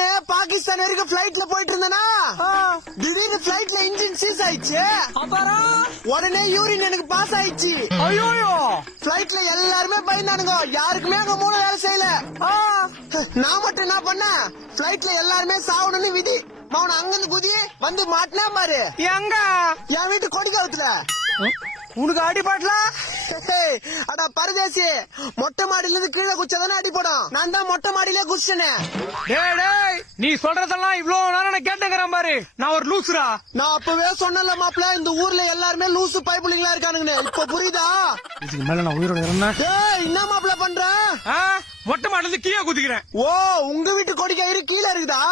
திடீர்னு பாகிஸ்தான் வரைக்கும் பிளைட்ல போயிட்டு இருந்தேனா திடீர்னு பிளைட்ல இன்ஜின் சீஸ் ஆயிடுச்சு. உடனே யூரின் எனக்கு பாஸ் ஆயிடுச்சு. ஐயோ பிளைட்ல எல்லாருமே பயந்தானுங்க. யாருக்குமே அங்க மூணு வேலை செய்யல. நான் மட்டும் என்ன பண்ண, பிளைட்ல எல்லாருமே சாவணும்னு விதி. அவன் அங்கிருந்து குதி வந்து மாட்டினா பாரு. எங்க? என் வீட்டு கொடிக்காவத்துல. உனக்கு அடிபாட்டல? அடா பரதேசி, மொட்டை மாடியில இருந்து கீழே குச்சாதானே அடிப்படும். நான் தான் மொட்டை மாடியிலே குச்சிட்டேனே. நீ சொல்றதெல்லாம் இவ்வளவு நேரம் நான் கேட்டுக்கிறேன் பாரு. நான் ஒரு லூசுரா. நான் அப்பவே சொன்னல மாப்பிள்ள, இந்த ஊர்ல எல்லாருமே லூசு பைப்புலிங்களா இருக்கானுங்க. இப்ப புரியுதா? இதுக்கு மேல நான் உயிரோட இருந்தேன். என்ன மாப்பிள்ள பண்ற? மொட்டை மாடில இருந்து கீழே குதிக்கிறேன். ஓ, உங்க வீட்டு கொடிக்கயிறு கீழே இருக்குதா?